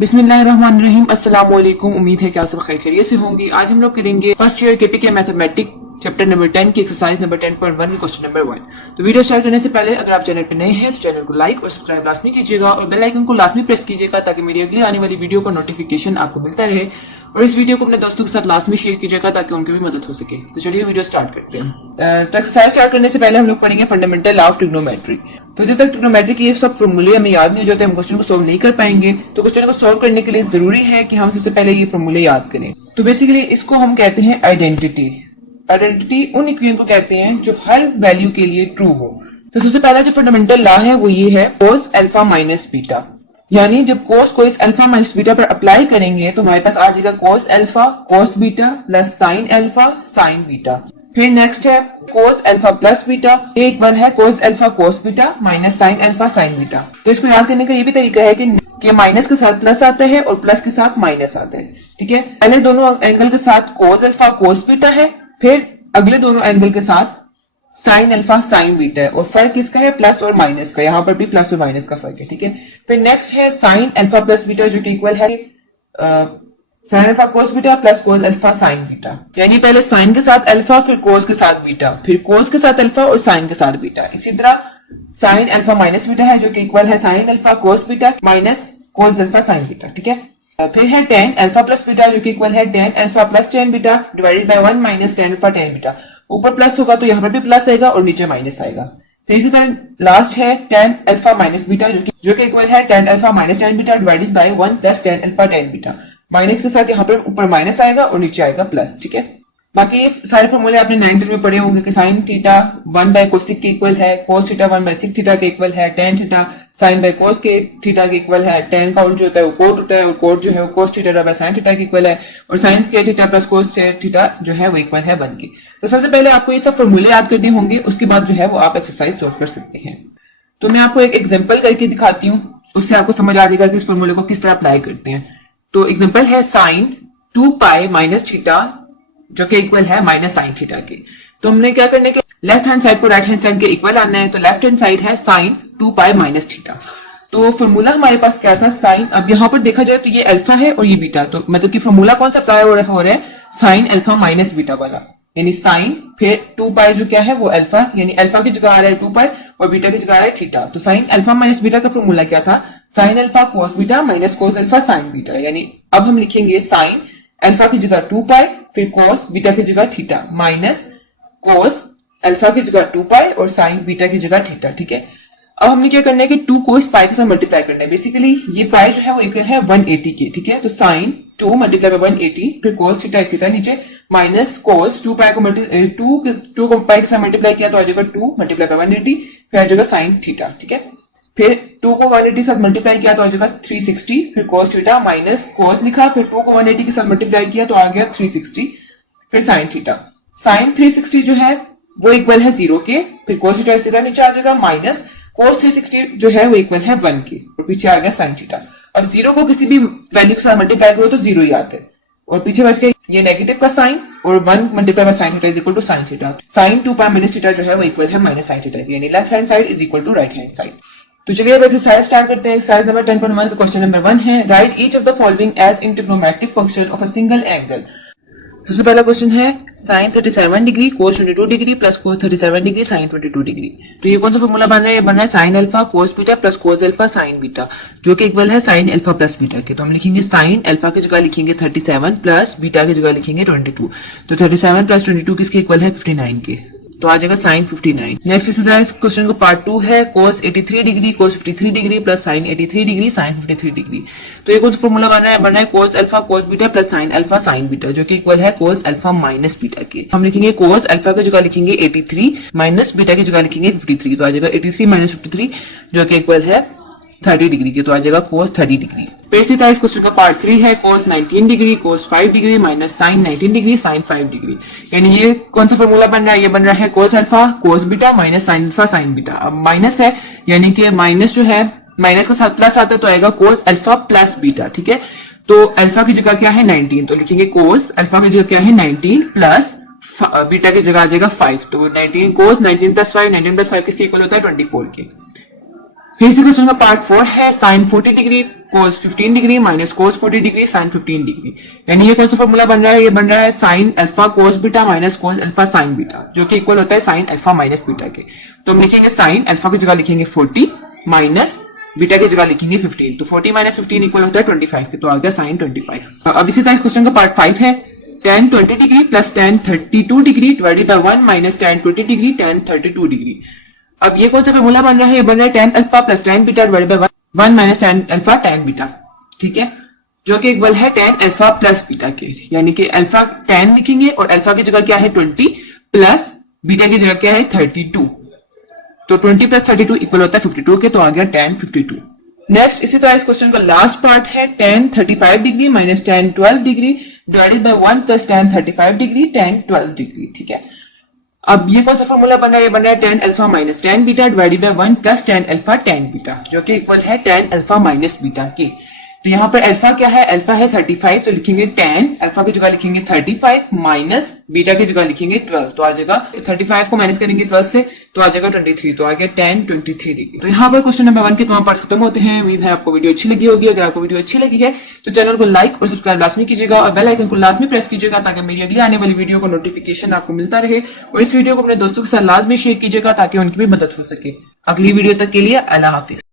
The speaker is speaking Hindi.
बिस्मिल्लाहिर्रहमानिर्रहीम। अस्सलाम वालेकुम। उम्मीद है कि आप सब खैरियत से होंगे। आज हम लोग करेंगे first year KPK mathematics chapter number 10 की एक्सरसाइज नंबर 10.1 की क्वेश्चन नंबर 1। तो वीडियो स्टार्ट करने से पहले अगर आप चैनल पर नए हैं तो चैनल को लाइक और सब्सक्राइब लाजमी कीजिएगा और बेल आइकन को लाजमी प्रेस कीजिएगा ताकि मेरी अगली आने वाली वीडियो का नोटिफिकेशन आपको मिलता रहे। और इस वीडियो को अपने दोस्तों के साथ लाजमी शेयर कीजिएगा ताकि उनकी भी मदद हो सके। तो चलिए वीडियो स्टार्ट करते हैं। तो एक्सरसाइज स्टार्ट करने से पहले हम लोग पढ़ेंगे फंडामेंटल ऑफ ट्रिग्नोमेट्री। तो जब तक ट्रिग्नोमेट्री के ये सब फॉर्मूले हमें याद नहीं हो जाते हम क्वेश्चन को सोल्व नहीं कर पाएंगे। तो क्वेश्चन को सोल्व करने के लिए जरूरी है कि हम सबसे पहले ये फॉर्मूले याद करें। तो बेसिकली इसको हम कहते हैं आइडेंटिटी। आइडेंटिटी उन इक्वेशन को कहते हैं जो हर वैल्यू के लिए ट्रू हो। तो सबसे पहला जो फंडामेंटल लॉ है वो ये है कोस अल्फा माइनस बीटा। यानी जब कोस को इस अल्फा माइनस बीटा पर अप्लाई करेंगे तो हमारे पास आ जाएगा cos alpha cos beta plus sine alpha sign beta. फिर नेक्स्ट है कोस अल्फा प्लस बीटा, ये इक्वल है cos alpha cos beta minus sine alpha sign beta. तो इसको याद करने का ये भी तरीका है कि माइनस के साथ प्लस आता है और प्लस के साथ माइनस आता है। ठीक है, पहले दोनों एंगल के साथ कोस अल्फा कोस बीटा है, फिर अगले दोनों एंगल के साथ साइन अल्फा साइन बीटा है और फर्क किसका है प्लस और माइनस का। यहाँ पर भी प्लस और माइनस का फर्क है। ठीक है, फिर नेक्स्ट है साइन अल्फा प्लस बीटा जो कि इक्वल है sine alpha cos beta plus cos alpha sign beta. यानी पहले साइन के साथ अल्फा फिर कोस के साथ बीटा फिर कोस के साथ अल्फा और साइन के साथ बीटा। इसी तरह साइन अल्फा माइनस बीटा है जो कि इक्वल है sine alpha cos beta minus cos alpha sign beta. ठीक है, फिर है टेन अल्फा प्लस बीटा जो कि इक्वल है tan alpha plus tan beta divided by 1 minus tan alpha tan beta. ऊपर प्लस होगा तो यहाँ पर भी प्लस आएगा और नीचे माइनस आएगा। फिर इसी तरह लास्ट है टेन अल्फा माइनस बीटा जो कि इक्वल है tan alpha minus tan beta divided by 1 plus tan alpha tan beta. Minus के साथ यहाँ पर ऊपर माइनस आएगा और नीचे आएगा प्लस। ठीक है, बाकी ये सारे फॉर्मूले आपने 9th में पढ़े होंगे कि साइन थीटा 1 बाय कोसिक के इक्वल है, कोस थीटा 1 बाय सिक थीटा के इक्वल है, tan theta sine by cos के थीटा के इक्वल है, टेन का उल्टा जो होता है वो कोट होता है और कोट जो है वो cos theta by sine theta के इक्वल है और sine square theta plus cos theta जो है वो इक्वल है 1 के। तो सबसे पहले आपको ये सब फॉर्मूले याद करने होंगे, उसके बाद जो है वो आप एक्सरसाइज सॉल्व कर सकते हैं। तो मैं आपको एक एग्जाम्पल करके दिखाती हूँ, उससे आपको समझ आ जाएगा कि इस फॉर्मूले को किस तरह अप्लाई करते हैं। तो एग्जाम्पल है साइन 2 पाई माइनस थीटा जो कि इक्वल है माइनस साइन थीटा के। तो हमने क्या करने के लेफ्ट हैंड साइड को राइट हैंड साइड के इक्वल आना है। तो लेफ्ट हैंड साइड है साइन 2 पाई माइनस थीटा। तो फॉर्मूला हमारे पास क्या था साइन, अब यहाँ पर देखा जाए तो ये अल्फा है और ये बीटा, तो मतलब कि फॉर्मूला कौन सा अप्लाई हो रहा है साइन अल्फा माइनस बीटा वाला। यानी साइन फिर 2 पाई जो क्या है वो अल्फा, यानी अल्फा की जगह आ रहा है 2 पाई और बीटा की जगह आ रहा है थीटा। तो साइन अल्फा माइनस बीटा का फॉर्मूला क्या था sine alpha cos beta minus cos alpha sign beta. यानी अब हम लिखेंगे साइन अल्फा की जगह 2 पाई फिर कोस बीटा की जगह थीटा माइनस कोस अल्फा की जगह 2 पाई और साइन बीटा की जगह थीटा। ठीक है, अब हमने क्या करना है कि 2 को इस पाई के साथ मल्टीप्लाई करना है। बेसिकली ये पाई जो है वो इक्वल है 180 के। ठीक है, तो साइन 2 मल्टीप्लाई बाय 180 फिर कोस थीटा इसी तरह नीचे माइनस कोस 2 पाई को 2 को पाई के साथ मल्टीप्लाई किया तो आ जाएगा 2 मल्टीप्लाई बाय 180 फिर आ जाएगा साइन थीटा। ठीक है, फिर 2 को 180 साथ मल्टीप्लाई किया तो आ जाएगा 360 फिर कोस थीटा माइनस कोस लिखा फिर 2 को 180 के साथ मल्टीप्लाई किया तो आ गया 360 फिर साइन थीटा। साइन 360 जो है वो इक्वल है 0 के फिर कोस थीटा सीधा नीचे आ जाएगा माइनस कोस 360 जो है वो इक्वल है 1 के और पीछे आ गया साइन थीटा। अब 0 को किसी भी वैल्यू के साथ मल्टीप्लाई करो तो 0 ही आता है और पीछे बच गया ये नेगेटिव का साइन और 1 multiply by sine theta is equal to sine theta. Sine 2 pi minus theta जो है वो इक्वल है माइनस साइन थीटा, यानी left hand side is equal to right hand side. तो चलिए अब एक्सरसाइज स्टार्ट करते हैं। एक्सरसाइज नंबर 10.1 का क्वेश्चन नंबर 1 है write each of the following as in trigonometric function of a single angle. सबसे पहला क्वेश्चन है sine 37 degree cos 22 degree plus cos 37 degree sine 22 degree. तो ये कौन सा फॉर्मूला बन रहा है, ये बन रहा है sine alpha cos beta plus cos alpha sign beta जो कि इक्वल है साइन अल्फा प्लस बीटा के। तो हम लिखेंगे साइन अल्फा की जगह लिखेंगे 37 प्लस बीटा की जगह लिखेंगे 22। तो 37 प्लस 22 किसके इक्वल है 59 के, तो आ जाएगा साइन 59। नेक्स्ट इस क्वेश्चन को पार्ट 2 है कोस 83 डिग्री कोस 53 degree plus sign 83 degree sine 53 degree. तो ये कौन सा फॉर्मूला बन रहा है cos alpha cos beta plus sine alpha sign beta जो कि इक्वल है कोस अल्फा माइनस बीटा के। हम लिखेंगे कोस अल्फा की जगह लिखेंगे 83 माइनस बीटा की जगह लिखेंगे 53। तो आ जाएगा 83 माइनस 53 जो कि इक्वल है 30 डिग्री के, तो आ जाएगा कोस 30 डिग्री। फिर इसी तरह इस क्वेश्चन का पार्ट 3 है cos 19 degree cos 5 degree minus sine 19 degree sine 5 degree. यानी ये कौन सा फॉर्मूला बन रहा है, ये बन रहा है cos alpha cos beta minus sine alpha sign beta. अब माइनस है यानी कि माइनस जो है माइनस का साथ प्लस आता है तो आएगा कोस अल्फा प्लस बीटा। ठीक है, तो अल्फा की जगह क्या है 19 तो लिखेंगे कोस अल्फा की जगह क्या है 19 प्लस बीटा की जगह आ जाएगा 5। तो 19 कोस 19 प्लस 5 19 प्लस 5 किसके इक्वल होता है 24 के। फिर इसी क्वेश्चन का पार्ट 4 है sine 40 degree cos 15 degree minus cos 40 degree sine 15 degree. यानी ये कौन सा फॉर्मूला बन रहा है, ये बन रहा है sine alpha cos beta minus cos alpha sign beta, जो कि इक्वल होता है साइन अल्फा माइनस बीटा के। तो हम लिखेंगे साइन अल्फा की जगह लिखेंगे 40 माइनस बीटा की जगह लिखेंगे 15। तो 40 माइनस 15 इक्वल होता है 25 के, तो आ गया साइन 25। अब इसी तरह इस क्वेश्चन का पार्ट 5 है tan 20 degree plus tan 32 degree divided by 1 minus tan 20 degree tan 32 degree. अब ये कौन सा फॉर्मूला बन रहा है, ये बन रहा है tan alpha plus tan beta divided by 1 minus tan alpha tan beta, ठीक है, जो कि इक्वल है tan अल्फा प्लस बीटा के। यानी कि अल्फा tan लिखेंगे और अल्फा की जगह क्या है 20 प्लस बीटा की जगह क्या है 32। तो 20 प्लस 32 इक्वल होता है 52 के, तो आ गया tan 52। नेक्स्ट इसी तरह इस क्वेश्चन का लास्ट पार्ट है tan 35 degree minus tan 12 degree divided by 1 plus tan 35 degree tan 12 degree, ठीक है। अब ये कौन सा फॉर्मूला बन रहा है, ये बन रहा है tan alpha minus tan beta divided by 1 plus tan alpha tan beta, जो कि इक्वल है tan अल्फा माइनस बीटा के। तो यहाँ पर अल्फा क्या है, अल्फा है 35, तो लिखेंगे tan अल्फा की जगह लिखेंगे 35 माइनस बीटा की जगह लिखेंगे 12, तो आ जाएगा 35 को माइनस करेंगे 12 से, तो आ जाएगा 23, तो आ गया tan 23 डिग्री। तो यहाँ पर क्वेश्चन नंबर 1 के तमाम पार्ट्स खत्म होते हैं। उम्मीद है आपको वीडियो अच्छी लगी होगी। अगर आपको वीडियो अच्छी लगी है तो चैनल को लाइक और सब्सक्राइब लाजमी कीजिएगा और बेल आइकन को लाजमी प्रेस कीजिएगा, ताकि मेरी अगली आने वाली वीडियो को नोटिफिकेशन आपको मिलता रहे। और इस वीडियो को अपने दोस्तों के साथ लाजमी शेयर कीजिएगा ताकि उनकी भी मदद हो सके। अगली वीडियो तक के लिए अल्लाह हाफिज।